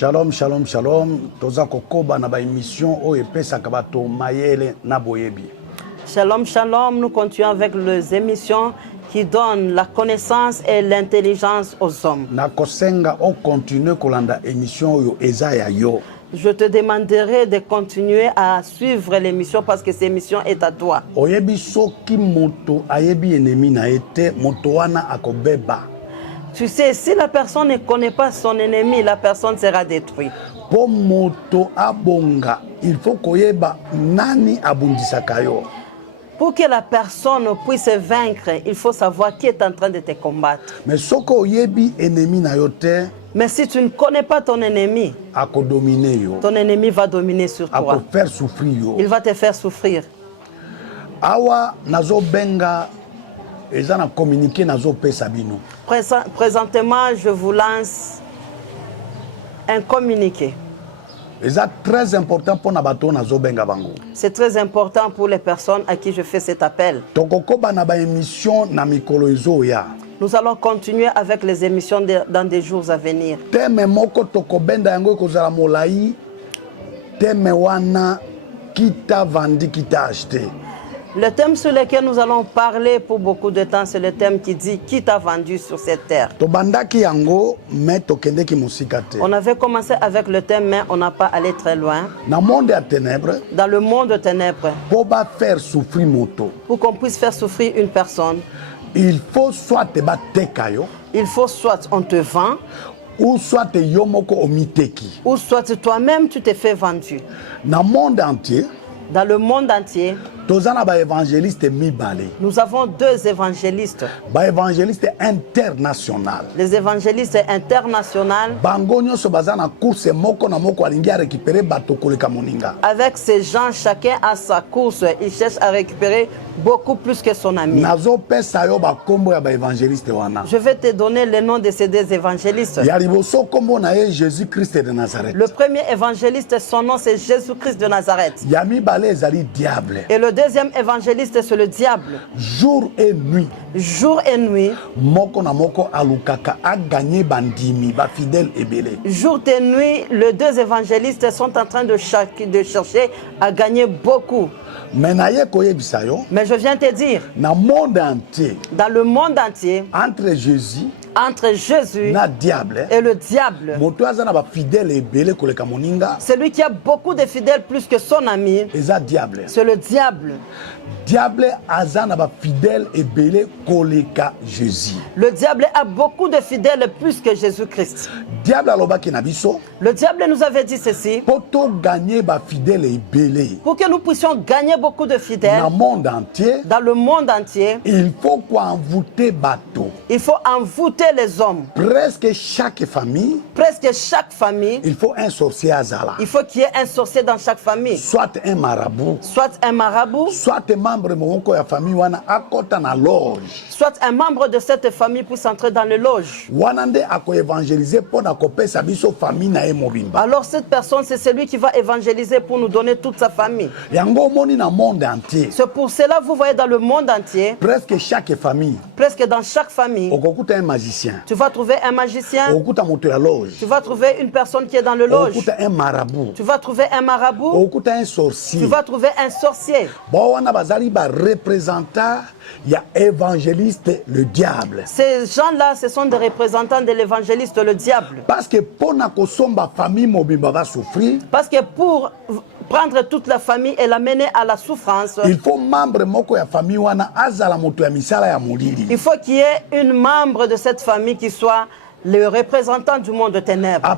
Shalom, shalom, shalom. Toza kokoba na ba émission o epesaka bato mayele na boyebi. Shalom, shalom. Nous continuons avec les émissions qui donnent la connaissance et l'intelligence aux hommes. Na kosenga o continue kolanda émission yo eza ya yo. Je te demanderai de continuer à suivre l'émission parce que cette émission est à toi. Oyebi soki moto ayebi ennemi na ete moto wana akobeba. Tu sais, si la personne ne connaît pas son ennemi, la personne sera détruite. Po moto abonga, il faut koyeba nani abundisaka yo. Pour que la personne puisse vaincre, il faut savoir qui est en train de te combattre. Mais soko oyebi ennemi na yo te, mais si tu ne connais pas ton ennemi, akodomine yo. Ton ennemi va dominer sur toi. Ako faire souffrir yo. Il va te faire souffrir. Awa nazo benga eza na communiquer nazo pesa bino. Présentement, je vous lance un communiqué. C'est très important pour na bato nazo benga bango. C'est très important pour les personnes à qui je fais cet appel. Tokokoba na ba émission na mikolo ezo ya. Nous allons continuer avec les émissions dans des jours à venir. Teme moko tokobenda yango kozala molai. Teme wana kita vandi kita acheté. Le thème sur lequel nous allons parler pour beaucoup de temps, c'est le thème qui dit qui t'a vendu sur cette terre. On avait commencé avec le thème, mais on n'a pas allé très loin. Dans le monde de ténèbres, pour qu'on puisse faire souffrir une personne, il faut soit on te vend, ou soit toi-même tu te fais vendu. Dans le monde entier, nous avons deux évangélistes. Les évangélistes internationaux. Avec ces gens, chacun a sa course. Il cherche à récupérer beaucoup plus que son ami. Je vais te donner le nom de ces deux évangélistes. Le premier évangéliste, son nom c'est Jésus-Christ de Nazareth. Et le deuxième évangéliste, c'est le diable. Jour et nuit. Jour et nuit. Jour et nuit, les deux évangélistes sont en train de chercher à gagner beaucoup. Mais je viens te dire, dans le monde entier, entre Jésus et le diable, celui qui a beaucoup de fidèles plus que son ami, c'est le diable. Le diable a beaucoup de fidèles plus que Jésus-Christ. Le diable nous avait dit ceci, pour que nous puissions gagner beaucoup de fidèles dans le monde entier, il faut envoûter les hommes. Presque chaque famille, il faut un sorcier à Zala. Il faut qu'il y ait un sorcier dans chaque famille. Soit un marabout, soit un membre de cette famille puisse entrer dans les loges. Alors cette personne, c'est celui qui va évangéliser pour nous donner toute sa famille. C'est pour cela vous voyez dans le monde entier, presque dans chaque famille, tu vas trouver un magicien, tu vas trouver une personne qui est dans le loge, tu vas trouver un marabout, tu vas trouver un sorcier. Il y a évangéliste le diable. Ces gens-là, ce sont des représentants de l'évangéliste le diable. Parce que pour prendre toute la famille et l'amener à la souffrance, il faut qu'il y ait une membre de cette famille qui soit le représentant du monde de ténèbres. À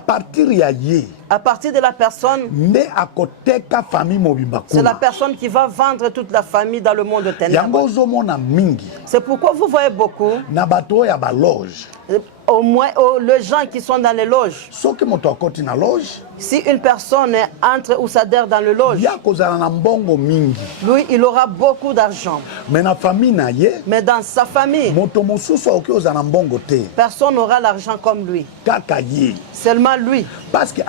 partir de la personne, c'est la personne qui va vendre toute la famille dans le monde de ténèbres. C'est pourquoi vous voyez beaucoup, au moins les gens qui sont dans les loges. Si une personne entre ou s'adhère dans le loge, lui, il aura beaucoup d'argent. Mais dans sa famille, personne n'aura l'argent comme lui. Seulement lui. Parce que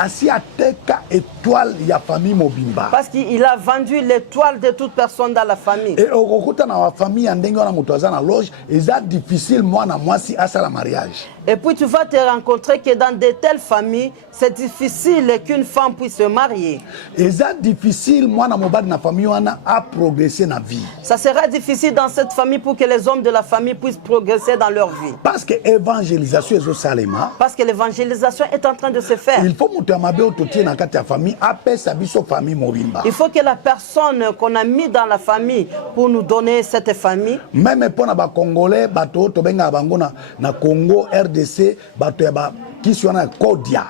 toile ya famille mobimba. Parce qu'il a vendu l'étoile de toute personne dans la famille. Et okokuta na famille ya ndenge wana moto aza na loge, eza difficile mwana mwasi asala mariage. Et puis tu vas te rencontrer que dans de telles familles, c'est difficile qu'une femme puisse se marier. Eza difficile mwana mobali na famille wana a progresser na vie. Ça sera difficile dans cette famille pour que les hommes de la famille puissent progresser dans leur vie. Parce que évangélisation ezo salema. Parce que l'évangélisation est en train de se faire. Il faut moto ya mabe ototie na kati ya famille apesa biso famille mobimba. Il faut que la personne qu'on a mis dans la famille pour nous donner cette famille. Même pour na ba Congolais bato to benga bango na Congo RDC bato ya ba kiswana Kodia.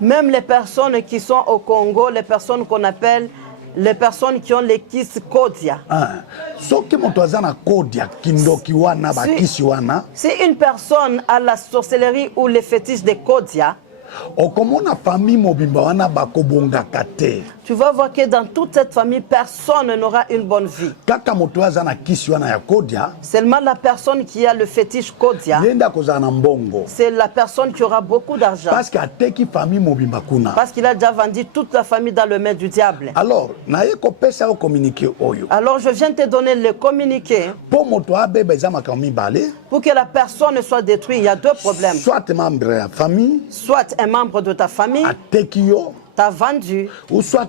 Même les personnes qui sont au Congo, les personnes qu'on appelle les personnes qui ont les kisses Kodia. Si une personne a la sorcellerie ou les fétiches de Kodia, tu vas voir que dans toute cette famille, personne n'aura une bonne vie. Seulement la personne qui a le fétiche Kodia, c'est la personne qui aura beaucoup d'argent. Parce qu'il a déjà vendu toute la famille dans le main du diable. Alors, je viens te donner le communiqué. Pour que la personne soit détruite, il y a deux problèmes. Soit un membre de ta famille t'a vendu, ou soit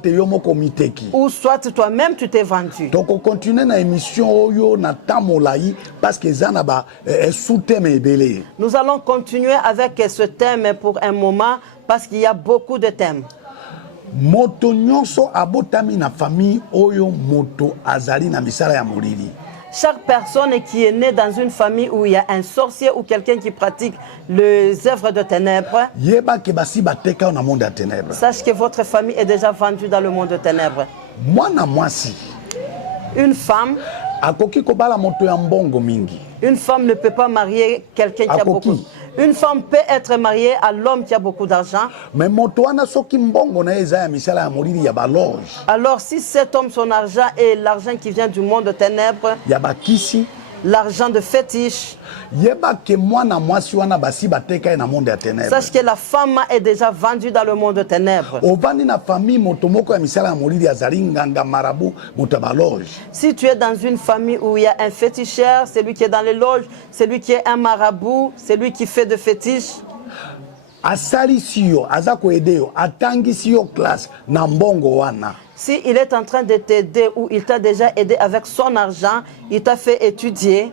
toi-même tu t'es vendu. Donc on continue na émission oyo na tamolayi parce que zanaba sous-thème ebele. Nous allons continuer avec ce thème pour un moment parce qu'il y a beaucoup de thèmes. Moto nyonso abotami na famille oyo moto azali na misala ya molili. Chaque personne qui est née dans une famille où il y a un sorcier ou quelqu'un qui pratique les œuvres de ténèbres, sache que votre famille est déjà vendue dans le monde de ténèbres. Une femme ne peut pas marier quelqu'un qui a beaucoup. Une femme peut être mariée à l'homme qui a beaucoup d'argent. Alors si cet homme, son argent est l'argent qui vient du monde de ténèbres, l'argent de fétiche, sache que la femme est déjà vendue dans le monde de ténèbres. Si tu es dans une famille où il y a un féticheur, celui qui est dans les loges, celui qui est un marabout, celui qui fait de fétiches, si il est en train de t'aider ou il t'a déjà aidé avec son argent, il t'a fait étudier,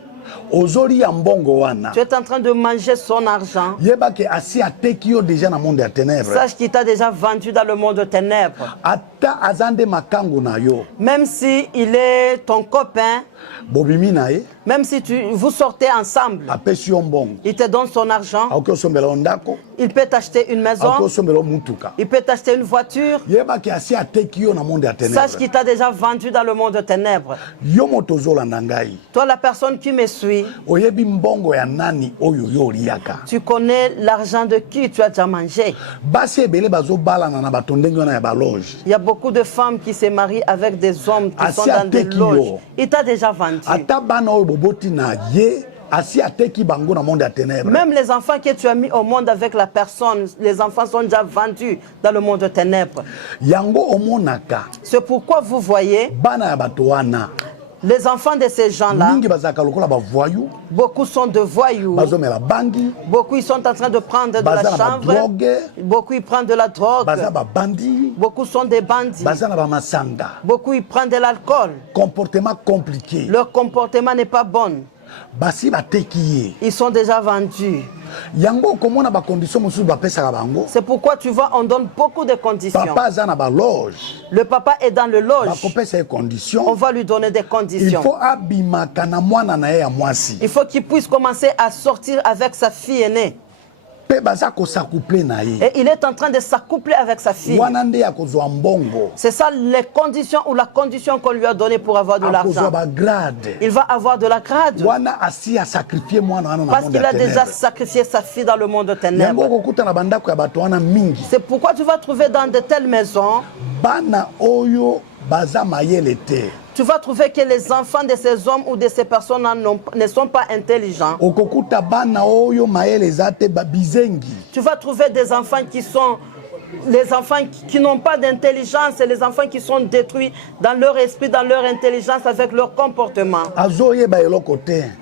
tu es en train de manger son argent, sache qu'il t'a déjà vendu dans le monde de ténèbres. Même si il est ton copain, même si vous sortez ensemble, il te donne son argent, il peut t'acheter une maison, il peut t'acheter une voiture, sache qu'il t'a déjà vendu dans le monde de ténèbres. Toi, la personne qui me suit, tu connais l'argent de qui tu as déjà mangé. Il y a beaucoup de femmes qui se marient avec des hommes qui sont dans des loges. Il t'a déjà vendu. Même les enfants que tu as mis au monde avec la personne, les enfants sont déjà vendus dans le monde de ténèbres. C'est pourquoi vous voyez les enfants de ces gens-là, beaucoup sont de voyous, beaucoup ils sont en train de prendre de la chanvre, beaucoup ils prennent de la drogue, beaucoup sont des bandits, beaucoup ils prennent de l'alcool. Comportement compliqué. Leur comportement n'est pas bon. Ils sont déjà vendus. C'est pourquoi tu vois, on donne beaucoup de conditions. Le papa est dans le loge. On va lui donner des conditions. Il faut qu'il puisse commencer à sortir avec sa fille aînée. Et il est en train de s'accoupler avec sa fille. C'est ça les conditions ou la condition qu'on lui a donnée pour avoir de l'argent. Il va avoir de la grade. Parce qu'il a déjà sacrifié sa fille dans le monde de ténèbres. C'est pourquoi tu vas trouver dans de telles maisons, tu vas trouver que les enfants de ces hommes ou de ces personnes ne sont pas intelligents. Tu vas trouver des enfants qui sont les enfants qui n'ont pas d'intelligence et les enfants qui sont détruits dans leur esprit, dans leur intelligence, avec leur comportement.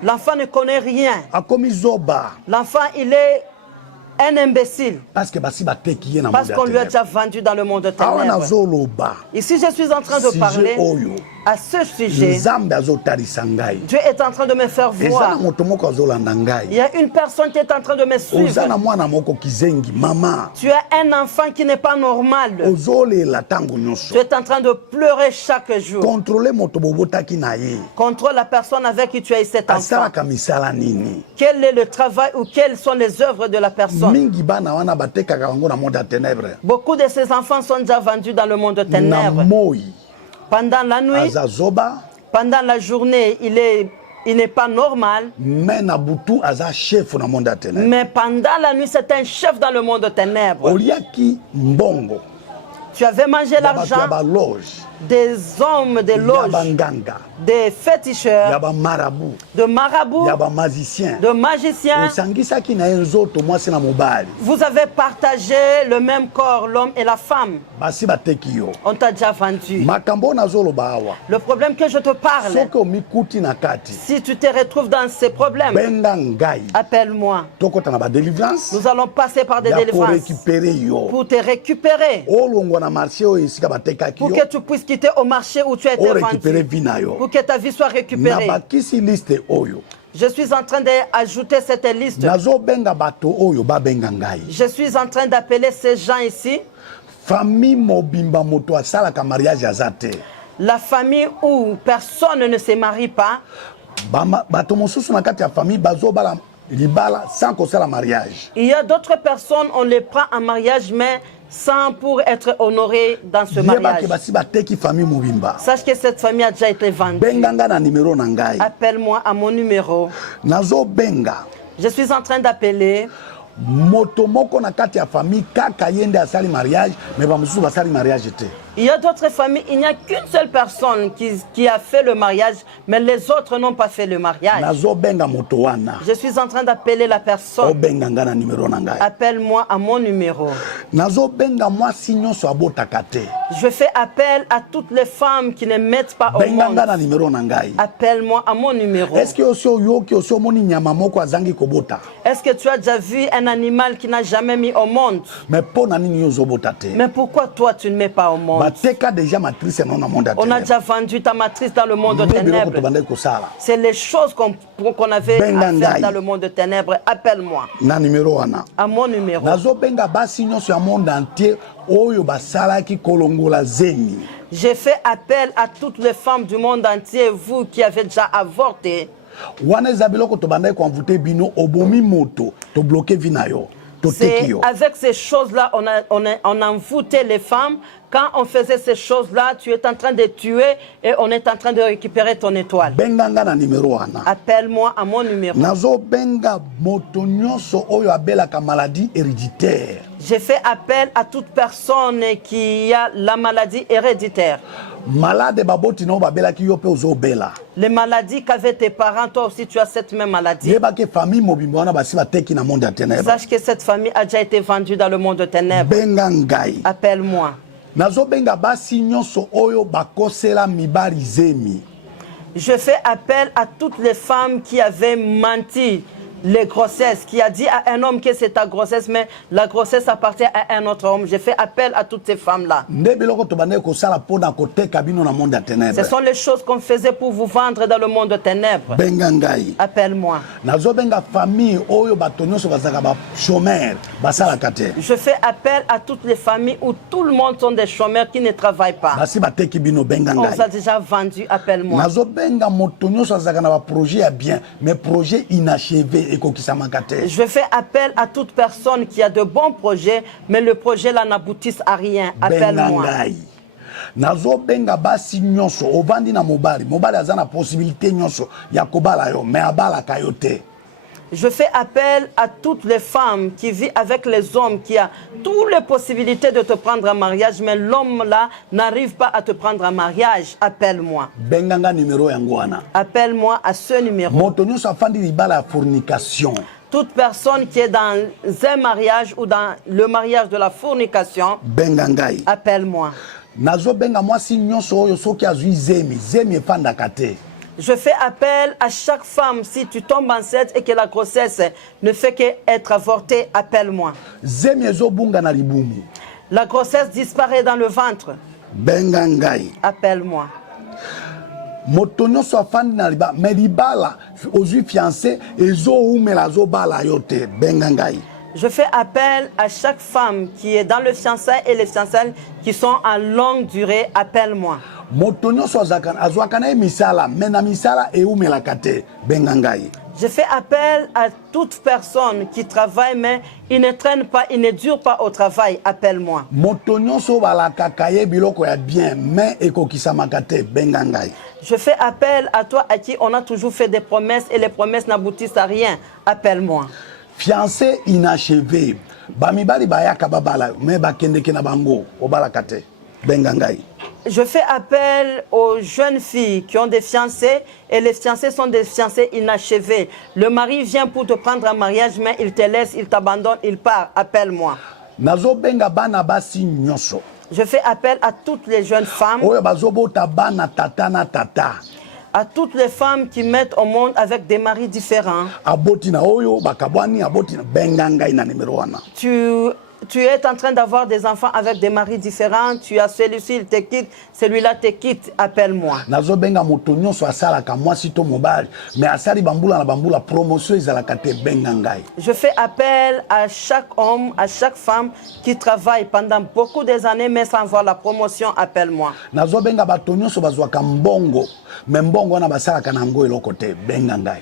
L'enfant ne connaît rien. L'enfant, il est un imbécile. Parce qu'on lui a déjà vendu dans le monde de ténèbres. Ici, je suis en train de parler à ce sujet. Dieu est en train de me faire voir. Il y a une personne qui est en train de me suivre. Tu as un enfant qui n'est pas normal. Tu es en train de pleurer chaque jour. Contrôle la personne avec qui tu as eu cet enfant. Quel est le travail ou quelles sont les œuvres de la personne? Beaucoup de ces enfants sont déjà vendus dans le monde de ténèbres. Pendant la nuit, pendant la journée, il n'est pas normal. Mais pendant la nuit, c'est un chef dans le monde de ténèbres. Tu avais mangé l'argent des hommes de loges, des féticheurs, de marabouts, de magiciens. Vous avez partagé le même corps, l'homme et la femme. On t'a déjà vendu. Le problème que je te parle, si tu te retrouves dans ces problèmes, appelle-moi. Nous allons passer par des délivrances pour te récupérer, pour que tu puisses quitter au marché où tu as été vendu, pour que ta vie soit récupérée. Je suis en train d'ajouter cette liste. Je suis en train d'appeler ces gens ici. La famille où personne ne se marie pas. Il y a d'autres personnes, on les prend en mariage, mais sans pour être honoré dans ce mariage. Sache que cette famille a déjà été vendue. Appelle-moi à mon numéro. Je suis en train d'appeler. Il y a d'autres familles, il n'y a qu'une seule personne qui a fait le mariage, mais les autres n'ont pas fait le mariage. Je suis en train d'appeler la personne. Appelle-moi à mon numéro. Je fais appel à toutes les femmes qui ne mettent pas au monde. Appelle-moi à mon numéro. Est-ce que tu as déjà vu un animal qui n'a jamais mis au monde? Mais pourquoi toi tu ne mets pas au monde? On a déjà vendu ta matrice dans le monde de ténèbres. C'est les choses qu'on avait à faire dans le monde de ténèbres. Appelle-moi à mon numéro. J'ai fait appel à toutes les femmes du monde entier, vous qui avez déjà avorté. C'est avec ces choses-là, on a envoûté les femmes. Quand on faisait ces choses-là, tu es en train de tuer et on est en train de récupérer ton étoile. Appelle-moi à mon numéro. J'ai fait appel à toute personne qui a la maladie héréditaire. Les maladies qu'avaient tes parents, toi aussi tu as cette même maladie. Sache que cette famille a déjà été vendue dans le monde de ténèbres. Appelle-moi. Je fais appel à toutes les femmes qui avaient menti les grossesses, qui a dit à un homme que c'est ta grossesse, mais la grossesse appartient à un autre homme. Je fais appel à toutes ces femmes-là. Ce sont les choses qu'on faisait pour vous vendre dans le monde de ténèbres. Appelle-moi. Je fais appel à toutes les familles où tout le monde sont des chômeurs qui ne travaillent pas. On vous a déjà vendu. Appelle-moi. Je fais appel à toute personne qui a de bons projets, mais le projet là n'aboutisse à rien. Appelle-moi. Je fais appel à toutes les femmes qui vivent avec les hommes qui ont toutes les possibilités de te prendre en mariage, mais l'homme là n'arrive pas à te prendre en mariage. Appelle-moi. Appelle-moi à ce numéro. Toute personne qui est dans un mariage ou dans le mariage de la fornication, appelle-moi. Je fais appel à chaque femme. Si tu tombes enceinte et que la grossesse ne fait qu'être avortée, appelle-moi. La grossesse disparaît dans le ventre. Appelle-moi. Motonyo soit fan na liba mais libala aux fiancés ezo umela zo bala yote bengangai. Je fais appel à chaque femme qui est dans le fiançailles et les fiançailles qui sont en longue durée, appelle-moi. Motonyo soit zakan azwakana misala mena misala e umela kate bengangai. Je fais appel à toute personne qui travaille, mais il ne traîne pas, il ne dure pas au travail. Appelle-moi. Je fais appel à toi à qui on a toujours fait des promesses et les promesses n'aboutissent à rien. Appelle-moi. Fiancé inachevé. Bamibali bayaka babala, mais bakende kena bango, obalakate. Bengangai. Je fais appel aux jeunes filles qui ont des fiancés et les fiancés sont des fiancés inachevés. Le mari vient pour te prendre en mariage, mais il te laisse, il t'abandonne, il part. Appelle-moi. Je fais appel à toutes les jeunes femmes, à toutes les femmes qui mettent au monde avec des maris différents. Tu es en train d'avoir des enfants avec des maris différents. Tu as celui-ci, il te quitte. Celui-là te quitte. Appelle-moi. Je fais appel à chaque homme, à chaque femme qui travaille pendant beaucoup des années, mais sans voir la promotion. Appelle-moi.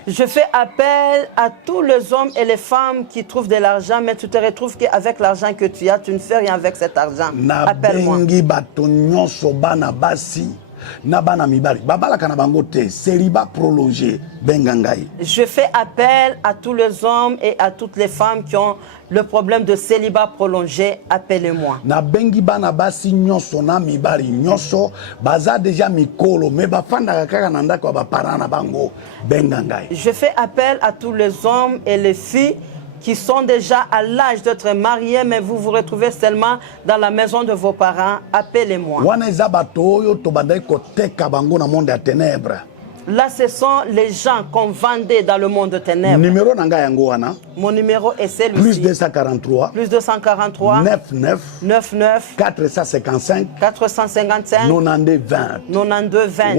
Je fais appel à tous les hommes et les femmes qui trouvent de l'argent, mais tu te retrouves qu'avec l'argent que tu as, tu ne fais rien avec cet argent. Appelle-moi. Je fais appel à tous les hommes et à toutes les femmes qui ont le problème de célibat prolongé. Appelez-moi. Je fais appel à tous les hommes et les filles qui sont déjà à l'âge d'être mariés, mais vous vous retrouvez seulement dans la maison de vos parents. Appelez-moi. Là, ce sont les gens qu'on vendait dans le monde de ténèbres. Mon numéro est celui-ci. Plus 243. Plus 243. 99. 99. 455. 455. 92 20. 92 20.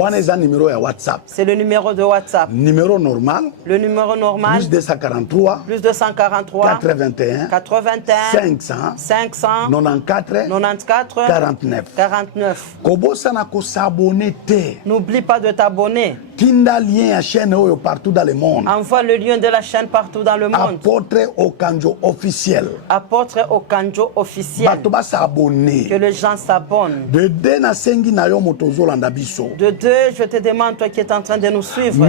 C'est le numéro de WhatsApp. Numéro normal. Le numéro normal. Plus 243. Plus 243. 81. 81. 500. 500. 94. 94. 49. 49. N'oublie pas de t'abonner. Tinda lien à chaîne partout dans le monde. Envoie le lien de la chaîne partout dans le monde. Apôtre Okanjo officiel. Apôtre Okanjo officiel. Que les gens s'abonnent. De deux, je te demande, toi qui es en train de nous suivre.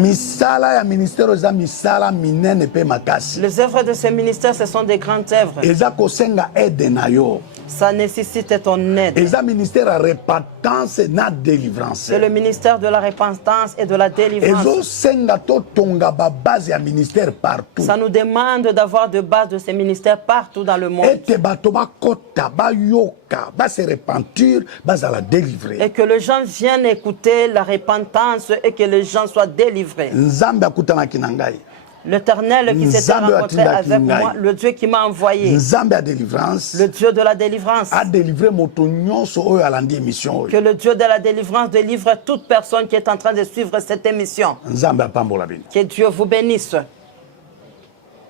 Les œuvres de ce ministère, ce sont des grandes œuvres. Ça nécessite ton aide. C'est le ministère de la repentance et de la délivrance. Ça nous demande d'avoir de base de ces ministères partout dans le monde. Et que les gens viennent écouter la repentance et que les gens soient délivrés. L'Éternel qui s'était rencontré avec moi, le Dieu qui m'a envoyé, le Dieu de la délivrance, que le Dieu de la délivrance délivre toute personne qui est en train de suivre cette émission. Que Dieu vous bénisse.